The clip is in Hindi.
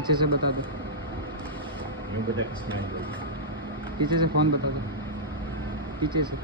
पीछे से बता दो, यूँ बता किसमें आई होगी। पीछे से फ़ोन बता दो, पीछे से।